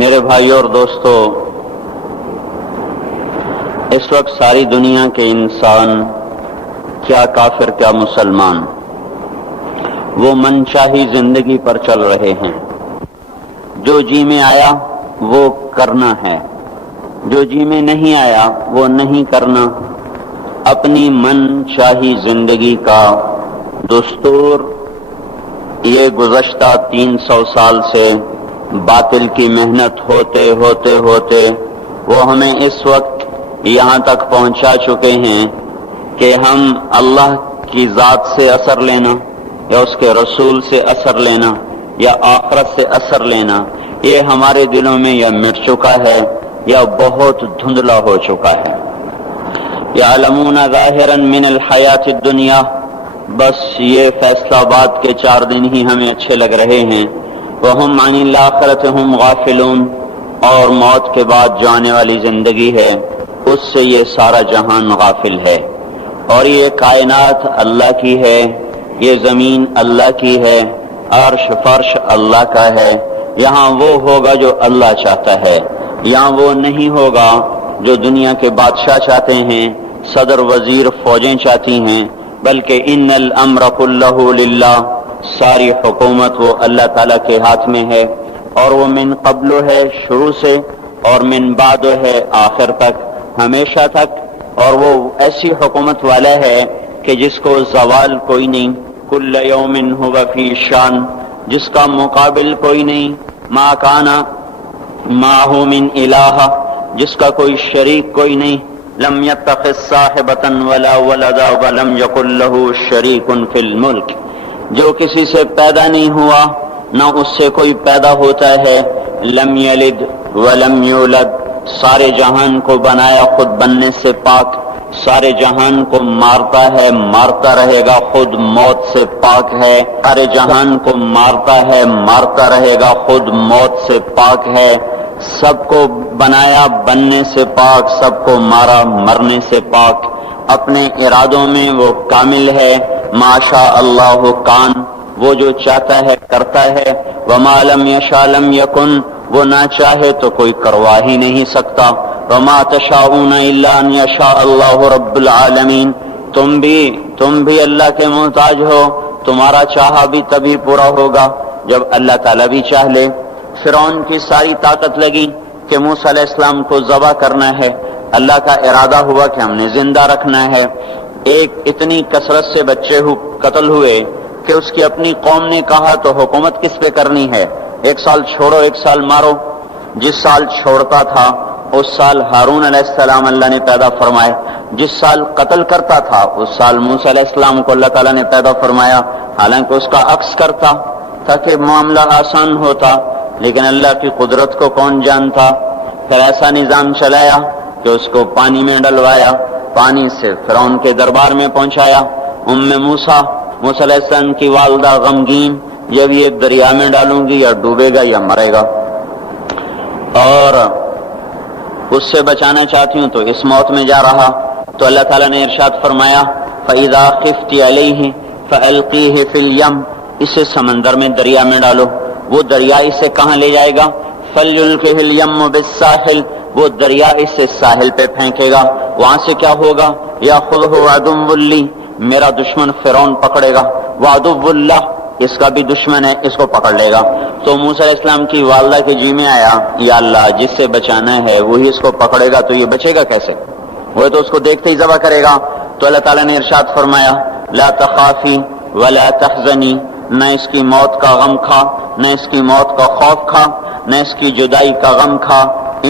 میرے بھائیوں اور دوستو، اس وقت ساری دنیا کے انسان، کیا کافر کیا مسلمان، وہ منچاہی زندگی پر چل رہے ہیں۔ جو جی میں آیا وہ کرنا ہے، جو جی میں نہیں آیا وہ نہیں کرنا۔ اپنی من چاہی زندگی کا دستور یہ گزشتہ 300 سال سے باطل کی محنت ہوتے ہوتے ہوتے وہ ہمیں اس وقت یہاں تک پہنچا چکے ہیں کہ ہم اللہ کی ذات سے اثر لینا یا اس کے رسول سے اثر لینا یا آخرت سے اثر لینا، یہ ہمارے دلوں میں یا مٹ چکا ہے یا بہت دھندلا ہو چکا ہے۔ یعلمون ظاہرا من الحیات الدنیا، بس یہ فیصلہ باد کے 4 دن ہی ہمیں اچھے لگ رہے ہیں۔ وہم عن الآخرۃ ہم غافلون، اور موت کے بعد جو آنے والی زندگی ہے اس سے یہ سارا جہان غافل ہے۔ اور یہ کائنات اللہ کی ہے، یہ زمین اللہ کی ہے، عرش فرش اللہ کا ہے۔ یہاں وہ ہوگا جو اللہ چاہتا ہے، یہاں وہ نہیں ہوگا جو دنیا کے بادشاہ چاہتے ہیں، صدر وزیر فوجیں چاہتی ہیں، بلکہ ان الامر کلہ للہ، ساری حکومت وہ اللہ تعالیٰ کے ہاتھ میں ہے، اور وہ من قبل ہے شروع سے، اور من بعد ہے آخر تک، ہمیشہ تک۔ اور وہ ایسی حکومت والا ہے کہ جس کو زوال کوئی نہیں، کل یوم هو فی شان، جس کا مقابل کوئی نہیں، ما کان معه من الہ، جس کا کوئی شریک کوئی نہیں، لم یتخذ صاحبۃ ولا ولدا ولم یکن له شریک فی الملک، جو کسی سے پیدا نہیں ہوا نہ اس سے کوئی پیدا ہوتا ہے، لم یلد ولم یولد، سارے جہان کو بنایا خود بننے سے پاک، سارے جہان کو مارتا ہے مارتا رہے گا، خود موت سے پاک ہے، سارے جہان کو مارتا ہے مارتا رہے گا، خود موت سے پاک ہے، سب کو بنایا بننے سے پاک، سب کو مارا مرنے سے پاک، اپنے ارادوں میں وہ کامل ہے، ما شاء اللہ کان، وہ جو چاہتا ہے کرتا ہے، وما لم یشاء لم یکن، وہ نہ چاہے تو کوئی کروا ہی نہیں سکتا، وما تشاءون الا ان یشاء اللہ رب العالمین، تم بھی اللہ کے محتاج ہو، تمہارا چاہا بھی تبھی پورا ہوگا جب اللہ تعالیٰ بھی چاہ لے۔ فرعون کی ساری طاقت لگی کہ موسیٰ علیہ السلام کو ذبح کرنا ہے، اللہ کا ارادہ ہوا کہ ہم نے زندہ رکھنا ہے، ایک اتنی کثرت سے بچے قتل ہوئے کہ اس کی اپنی قوم نے کہا تو حکومت کس پہ کرنی ہے، 1 سال چھوڑو 1 سال مارو۔ جس سال چھوڑتا تھا اس سال ہارون علیہ السلام اللہ نے پیدا فرمائے، جس سال قتل کرتا تھا اس سال موسیٰ علیہ السلام کو اللہ تعالیٰ نے پیدا فرمایا، حالانکہ اس کا عکس کرتا تاکہ معاملہ آسان ہوتا، لیکن اللہ کی قدرت کو کون جانتا۔ پھر ایسا نظام چلایا کہ اس کو پانی میں ڈلوایا، پانی سے فرعون کے دربار میں پہنچایا۔ موسیٰ علیہ السلام کی والدہ غمگین، جب یہ دریا میں ڈالوں گی یا ڈوبے گا یا مرے گا، اور اس سے بچانا چاہتی ہوں تو اس موت میں جا رہا، تو اللہ تعالیٰ نے ارشاد فرمایا فَإِذَا خِفْتِ عَلَيْهِ فَأَلْقِيهِ فِي الْيَمِّ، اسے سمندر میں دریا میں ڈالو، وہ دریا اسے کہاں لے جائے گا، فَلْيُلْقِهِ الْيَمُّ بِالسَّاحِلِ، وہ دریا اسے ساحل پہ پھینکے گا، وہاں سے کیا ہوگا، يَأْخُذْهُ عَدُوٌّ لِّي، میرا دشمن فرعون پکڑے گا، وَعَدُوٌّ لَّهُ، اس کا بھی دشمن ہے، اس کو پکڑ لے گا۔ تو موسیٰ علیہ السلام کی والدہ کے جی میں آیا، یا اللہ جس سے بچانا ہے وہی اس کو پکڑے گا تو یہ بچے گا کیسے، وہ تو اس کو دیکھتے ہی ذبح کرے گا۔ تو اللہ تعالیٰ نے ارشاد فرمایا لا تخافی ولا تحزنی، نہ اس کی موت کا غم کھا، نہ اس کی موت کا خوف کھا، نہ اس کی جدائی کا غم کھا،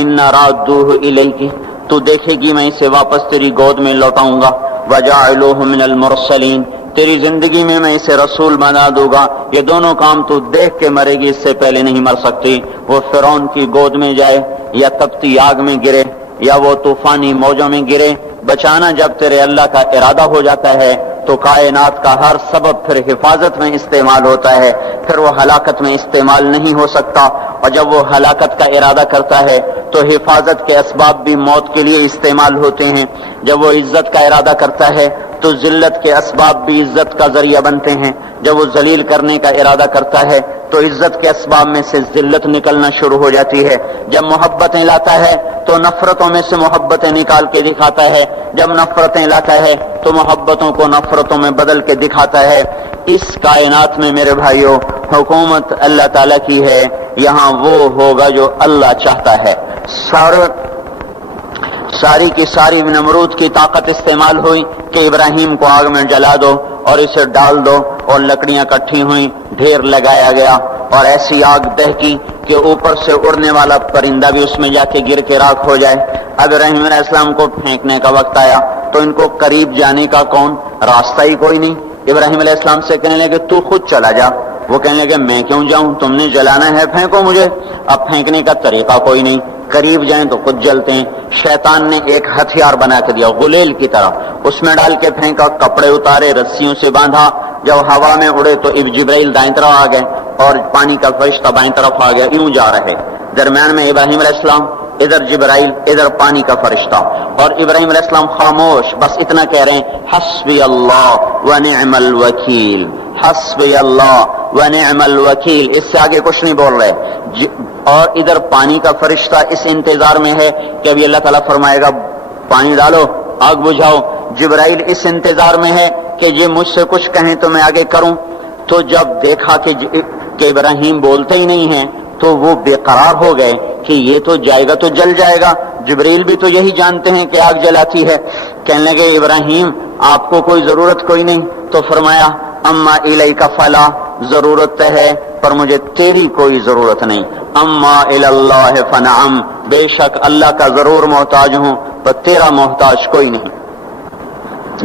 انا رادوہ الیک، تو دیکھے گی میں اسے واپس تیری گود میں لوٹاؤں گا، وجاعلوہ من المرسلین، تیری زندگی میں میں اسے رسول بنا دوں گا۔ یہ دونوں کام تو دیکھ کے مرے گی، اس سے پہلے نہیں مر سکتی۔ وہ فرعون کی گود میں جائے یا تپتی آگ میں گرے یا وہ طوفانی موجوں میں گرے، بچانا جب تیرے اللہ کا ارادہ ہو جاتا ہے تو کائنات کا ہر سبب پھر حفاظت میں استعمال ہوتا ہے، پھر وہ ہلاکت میں استعمال نہیں ہو سکتا۔ اور جب وہ ہلاکت کا ارادہ کرتا ہے تو حفاظت کے اسباب بھی موت کے لیے استعمال ہوتے ہیں، جب وہ عزت کا ارادہ کرتا ہے تو ذلت کے اسباب بھی عزت کا ذریعہ بنتے ہیں، جب وہ ذلیل کرنے کا ارادہ کرتا ہے تو عزت کے اسباب میں سے ذلت نکلنا شروع ہو جاتی ہے. جب محبتیں لاتا ہے تو نفرتوں میں سے محبتیں نکال کے دکھاتا ہے. جب نفرتیں لاتا ہے تو محبتوں کو نفرتوں میں بدل کے دکھاتا ہے. اس کائنات میں میرے بھائیوں حکومت اللہ تعالیٰ کی ہے. یہاں وہ ہوگا جو اللہ چاہتا ہے. ساری کی ساری نمرود کی طاقت استعمال ہوئی کہ ابراہیم کو آگ میں جلا دو اور اسے ڈال دو، اور لکڑیاں کٹھی ہوئیں، ڈھیر لگایا گیا اور ایسی آگ دہکی کہ اوپر سے اڑنے والا پرندہ بھی اس میں جا کے گر کے راکھ ہو جائے. اب ابراہیم علیہ السلام کو پھینکنے کا وقت آیا تو ان کو قریب جانے کا کون راستہ ہی کوئی نہیں. ابراہیم علیہ السلام سے کہنے لگے تو خود چلا جا. وہ کہنے لگے میں کیوں جاؤں، تم نے جلانا ہے پھینکو مجھے. اب پھینکنے کا طریقہ کوئی نہیں، قریب جائیں تو خود جلتے ہیں. شیطان نے ایک ہتھیار بنا کے دیا غلیل کی طرح، اس میں ڈال کے پھینکا، کپڑے اتارے، رسیوں سے باندھا. جب ہوا میں اڑے تو جبرائیل دائیں طرف آ گئے اور پانی کا فرشتہ بائیں طرف آ گیا. یوں جا رہے، درمیان میں ابراہیم علیہ السلام، ادھر جبرائیل، ادھر پانی کا فرشتہ. اور ابراہیم علیہ السلام خاموش، بس اتنا کہہ رہے ہیں حسبی اللہ ونعم الوکیل، حسبی اللہ ونعم الوکیل. اس سے آگے کچھ نہیں بول رہے. اور ادھر پانی کا فرشتہ اس انتظار میں ہے کہ ابھی اللہ تعالیٰ فرمائے گا پانی ڈالو، آگ بجھاؤ. جبرائیل اس انتظار میں ہے کہ یہ مجھ سے کچھ کہیں تو میں آگے کروں. تو جب دیکھا کہ ابراہیم بولتے ہی نہیں ہیں تو وہ بے قرار ہو گئے کہ یہ تو جائے گا تو جل جائے گا. جبرائیل بھی تو یہی جانتے ہیں کہ آگ جلاتی ہے. کہنے لگے ابراہیم آپ کو کوئی ضرورت کوئی نہیں. تو فرمایا اما الیک فلا، ضرورت ہے پر مجھے تیری کوئی ضرورت نہیں. اما الی اللہ فنعم، بے شک اللہ کا ضرور محتاج ہوں پر تیرا محتاج کوئی نہیں.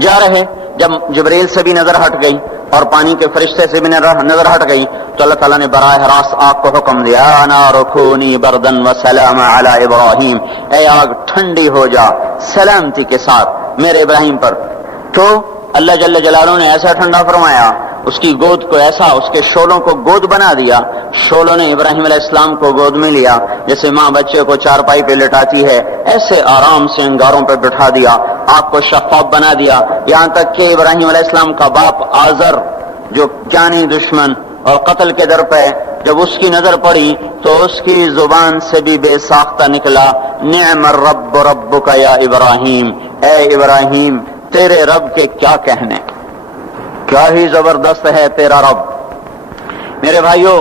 جا رہے، جب جبرائیل سے بھی نظر ہٹ گئی اور پانی کے فرشتے سے بھی نظر ہٹ گئی تو اللہ تعالیٰ نے براہ راست آگ کو حکم دیا نار کونی بردن وسلام علی ابراہیم، اے آگ ٹھنڈی ہو جا سلامتی کے ساتھ میرے ابراہیم پر. تو اللہ جل جلالہ نے ایسا ٹھنڈا فرمایا، اس کی گود کو ایسا، اس کے شولوں کو گود بنا دیا. شولوں نے ابراہیم علیہ السلام کو گود میں لیا جیسے ماں بچے کو چارپائی پہ لٹاتی ہے، ایسے آرام سے انگاروں پہ بٹھا دیا. آگ کو شفاف بنا دیا، یہاں تک کہ ابراہیم علیہ السلام کا باپ آزر جو جانی دشمن اور قتل کے در پہ، جب اس کی نظر پڑی تو اس کی زبان سے بھی بے ساختہ نکلا نعم الرب ربک یا ابراہیم، اے ابراہیم تیرے رب کے کیا کہنے، کیا ہی زبردست ہے تیرا رب. میرے بھائیوں